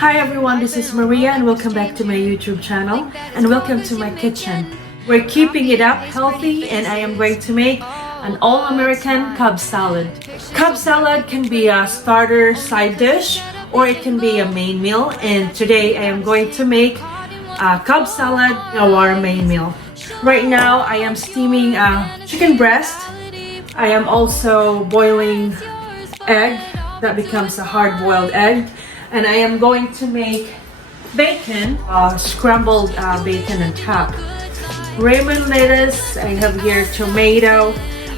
Hi everyone, this is Maria and welcome back to my YouTube channel and welcome to my kitchen. We're keeping it up healthy and I am going to make an all-American Cobb salad. Cobb salad can be a starter side dish or it can be a main meal, and today I am going to make a Cobb salad, our main meal. Right now I am steaming chicken breast. I am also boiling egg that becomes a hard-boiled egg, and I am going to make bacon, scrambled bacon on top. Ramen lettuce, I have here tomato.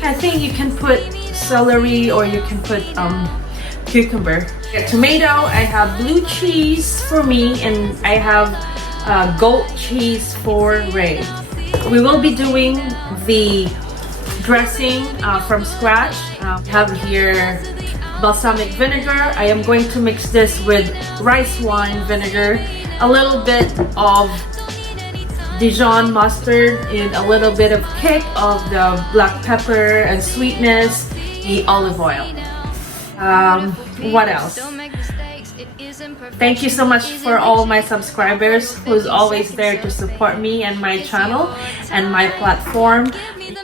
I think you can put celery or you can put cucumber. Tomato, I have blue cheese for me, and I have goat cheese for Ray. We will be doing the dressing from scratch. I have here balsamic vinegar. I am going to mix this with rice wine vinegar, a little bit of Dijon mustard, and a little bit of kick of the black pepper and sweetness, the olive oil. What else? Thank you so much for all my subscribers who's always there to support me and my channel and my platform.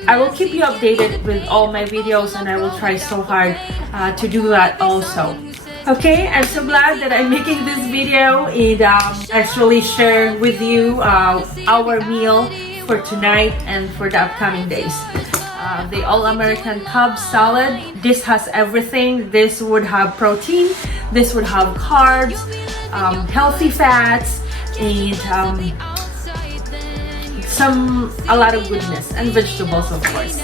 I will keep you updated with all my videos and I will try so hard to do that also. Okay, I'm so glad that I'm making this video and actually share with you our meal for tonight and for the upcoming days. The all-American Cobb salad. This has everything. This would have protein, this would have carbs, healthy fats, and a lot of goodness, and vegetables of course.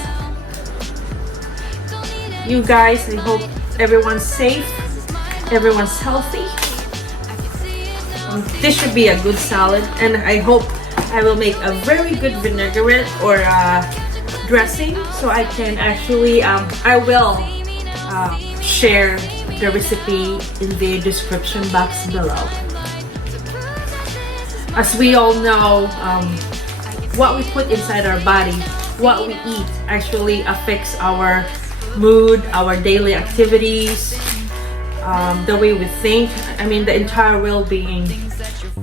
You guys, I hope everyone's safe, everyone's healthy. This should be a good salad, and I hope I will make a very good vinaigrette or dressing, so I can actually I will share the recipe in the description box below. As we all know, what we put inside our body, what we eat, actually affects our mood, our daily activities, the way we think. I mean, the entire well-being.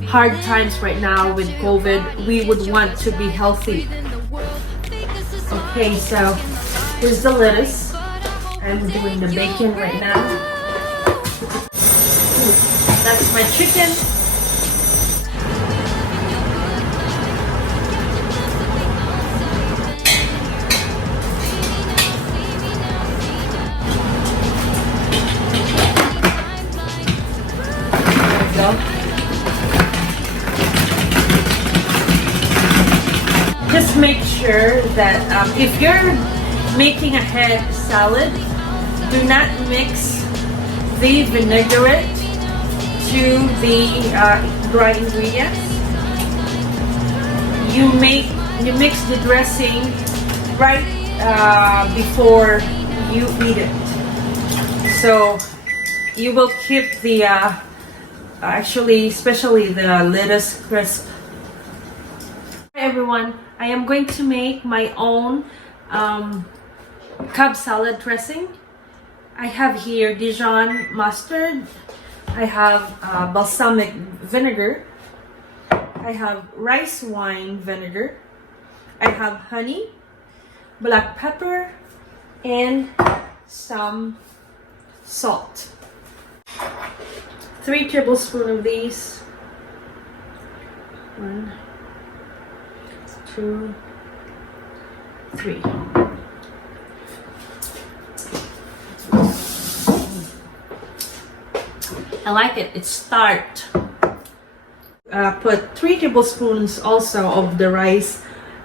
Hard times right now with COVID, we would want to be healthy. Okay, so here's the lettuce. I'm doing the bacon right now. That's my chicken. There we go. Just make sure that if you're making a head salad, do not mix the vinaigrette to the dry ingredients. You mix the dressing right before you eat it, so you will keep the especially the lettuce crisp. Hi everyone, I am going to make my own Cobb salad dressing. I have here Dijon mustard, I have balsamic vinegar, I have rice wine vinegar, I have honey, black pepper, and some salt. 3 tablespoons of these. 1, 2, 3. I like it. It's tart. Put 3 tablespoons also of the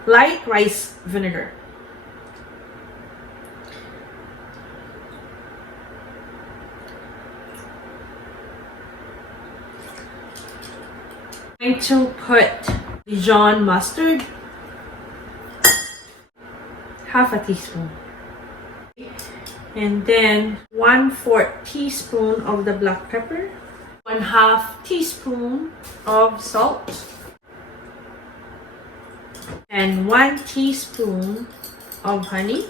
light rice vinegar. I'm going to put Dijon mustard, half a teaspoon, and then 1/4 teaspoon of the black pepper, 1/2 teaspoon of salt, and 1 teaspoon of honey,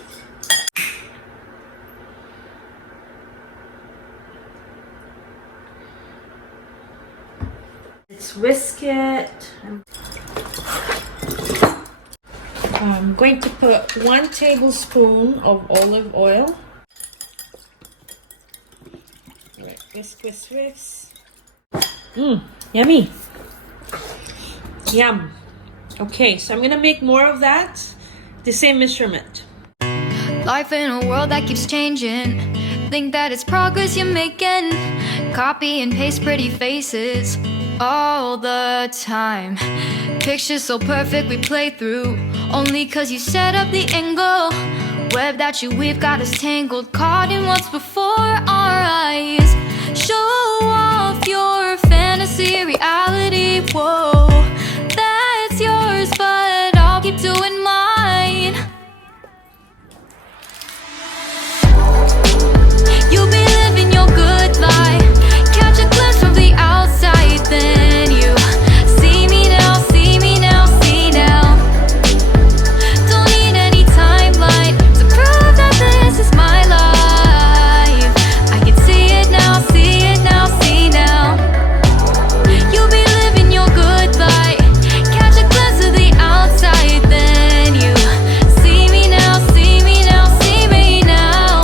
whisk it. I'm going to put 1 tablespoon of olive oil. All right, whisk, whisk, whisk. Yummy. Yum. Okay, so I'm gonna make more of that. The same measurement. Life in a world that keeps changing. Think that it's progress you're making. Copy and paste pretty faces all the time. Pictures so perfect we play through, only cause you set up the angle. Web that you weave got us tangled, caught in what's before our eyes. Show off your fantasy reality, whoa. That's yours, but I'll keep doing mine. You'll be living your good life. Catch a glimpse from the outside, then you see me now, see me now, see now. Don't need any timeline to prove that this is my life. I can see it now, see it now, see now. You'll be living your good life. Catch a glimpse of the outside, then you see me now, see me now, see me now.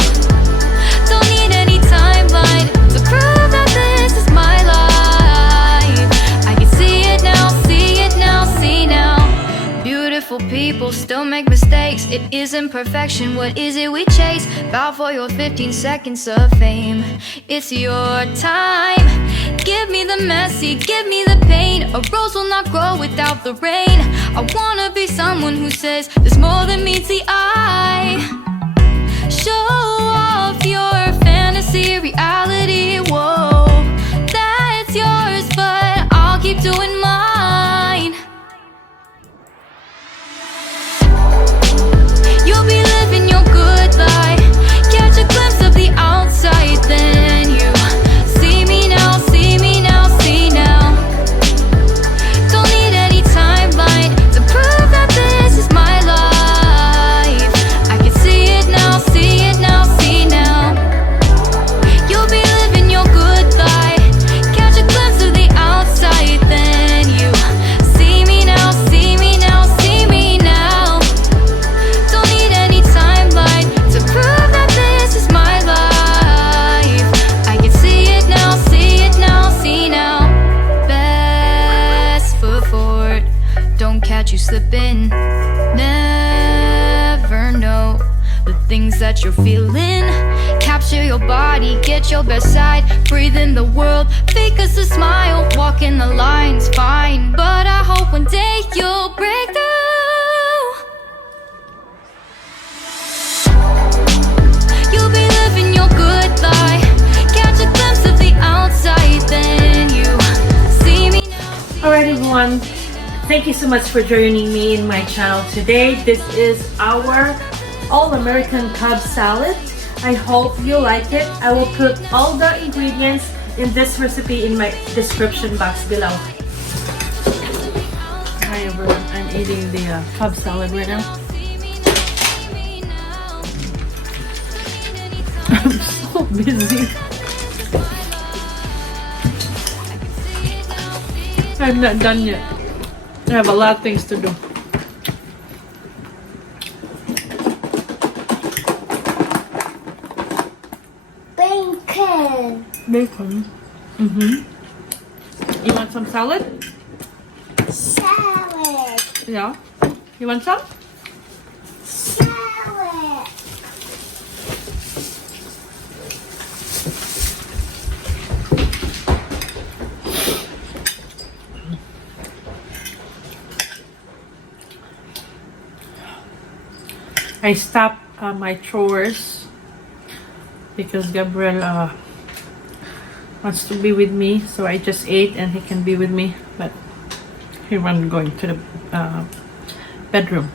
Don't need any timeline to prove that this is my life. I can see it now, see it now, see now. Beautiful people still make mistakes. It isn't perfection, what is it we chase? Bow for your 15 seconds of fame. It's your time. Give me the messy, give me the pain. A rose will not grow without the rain. I wanna be someone who says there's more than meets the eye. Show off your fantasy reality, whoa. That's yours, but I'll keep doing mine. You'll be living your good life. Catch a glimpse of the outside, then you see me now, see me now, see now. Don't need any timeline to prove that this is my life. I can see it now, see it now, see now. You'll be living your good life. Catch a glimpse of the outside, then you see me now, see me now, see me now. Don't need any timeline to prove that this is my life. I can see it now, see it now, see now. Best foot forward, don't catch you slipping. Never know the things that you're feeling. Capture your body, get your best side. Breathe in the world, fake us a smile. Walking the lines, fine, but I hope one day you'll break through. You'll be living your good life. Catch a glimpse of the outside, then you see me now. Alright everyone, thank you so much for joining me in my channel today. This is our all-American Cobb salad. I hope you like it. I will put all the ingredients in this recipe in my description box below. Hi everyone, I'm eating the Cobb salad right now. I'm so busy. I'm not done yet. I have a lot of things to do. Bacon. Bacon. You want some salad? Salad. Yeah. You want some? Salad. I stopped my chores because Gabriel wants to be with me, so I just ate and he can be with me, but he wasn't going to the bedroom.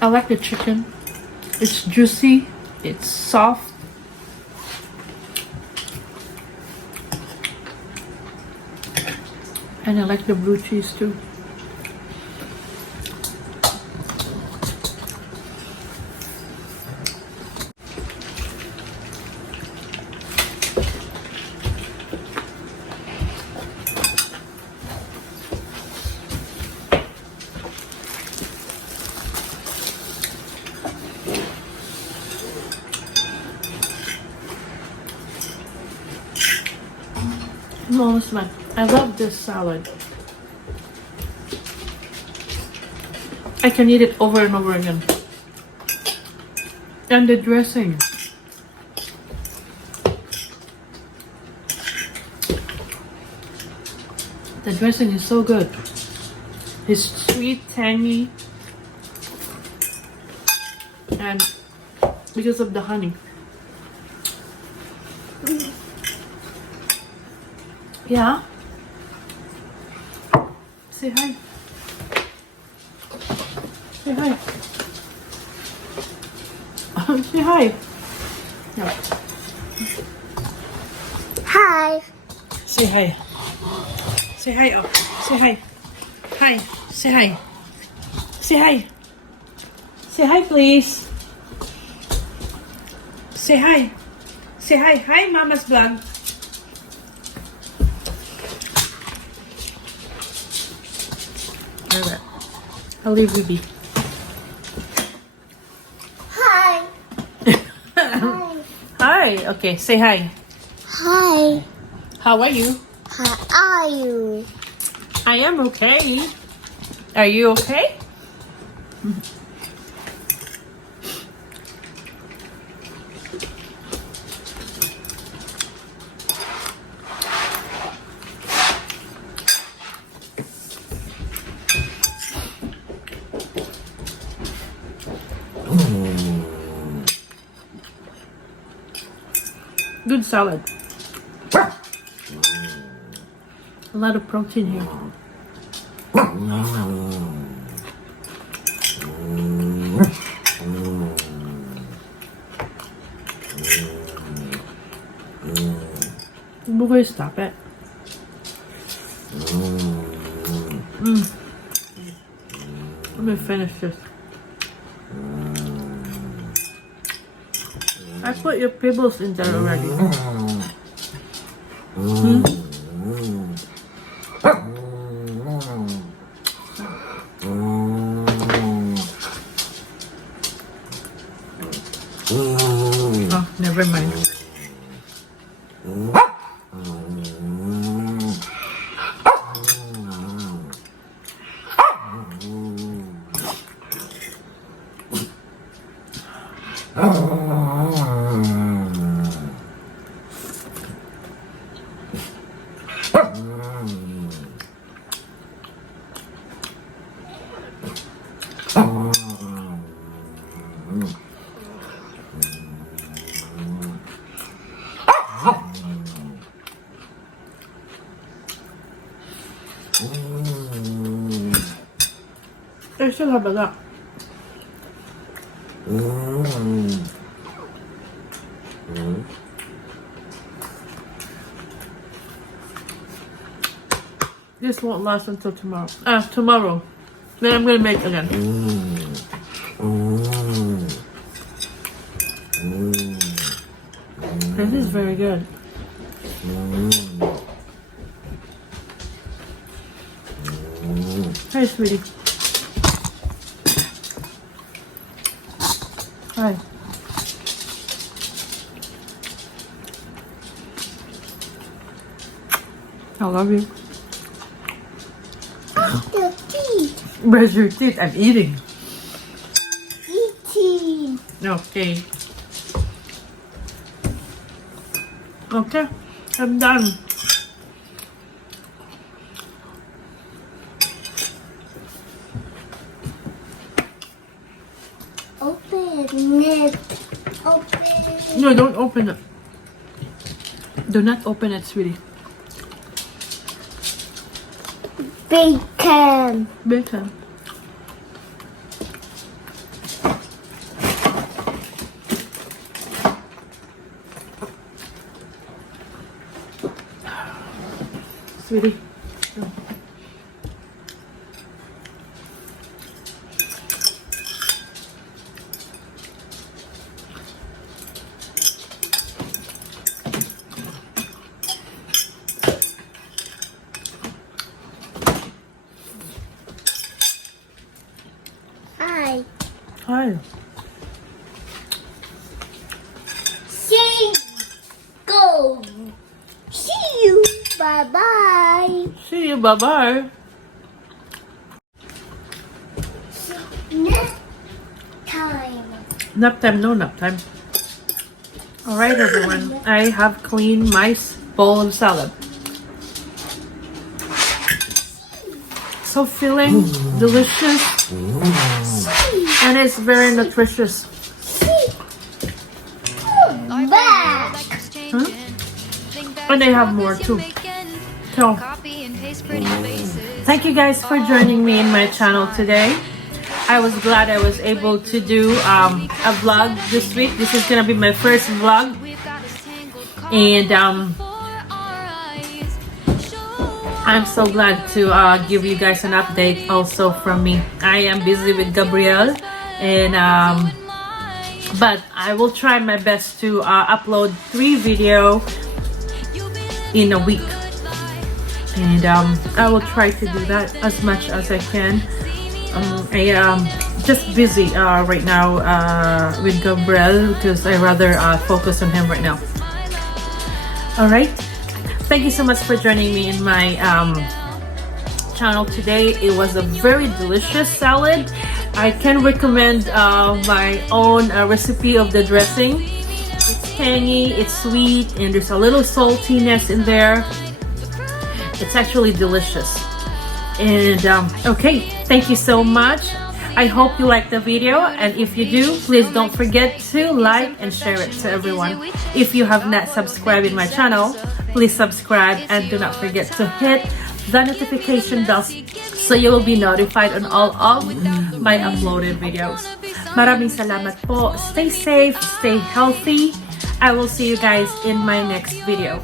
I like the chicken. It's juicy, it's soft. And I like the blue cheese too. I'm almost done. I love this salad. I can eat it over and over again. And the dressing. The dressing is so good. It's sweet, tangy, and because of the honey. Yeah. Say hi. Say hi. Say hi. No. Hi. Say hi. Say hi. Oh, say hi. Hi. Say hi. Say hi. Say hi, please. Say hi. Say hi. Hi, Mama's vlog. Alright. I'll leave you be. Hi. Hi. Hi. Okay, say hi. Hi. How are you? How are you? I am okay. Are you okay? Good salad. A lot of protein here. Before you stop it. Let me finish this. I put your pebbles in there already. Oh, never mind. I still have a lot. This won't last until tomorrow. Tomorrow. Then I'm gonna make again. This is very good. Hi, sweetie. Hi. I love you. The teeth. Where's your teeth? I'm eating. Eating. Okay. Okay. I'm done. Open it. Open. No, don't open it. Do not open it, sweetie. Bacon. Bacon. Sweetie. Hi. See, go. See you. Bye-bye. See you. Bye-bye. Next time. Nap time. No nap time. Alright, everyone. I have cleaned my bowl of salad. So filling, delicious, and it's very nutritious. Back. Huh? And they have more too. So, thank you guys for joining me in my channel today. I was glad I was able to do a vlog this week. This is gonna be my first vlog, and I'm so glad to give you guys an update also from me. I am busy with Gabrielle, and but I will try my best to upload 3 videos in a week, and I will try to do that as much as I can. I am just busy right now with Gabriel because I rather focus on him right now. Alright, thank you so much for joining me in my channel today. It was a very delicious salad. I can recommend my own recipe of the dressing. It's tangy, it's sweet, and there's a little saltiness in there. It's actually delicious. And okay, thank you so much. I hope you liked the video, and if you do, please don't forget to like and share it to everyone. If you have not subscribed in my channel, please subscribe, and do not forget to hit the notification bell so you will be notified on all of my uploaded videos. Maraming salamat po. Stay safe, stay healthy. I will see you guys in my next video.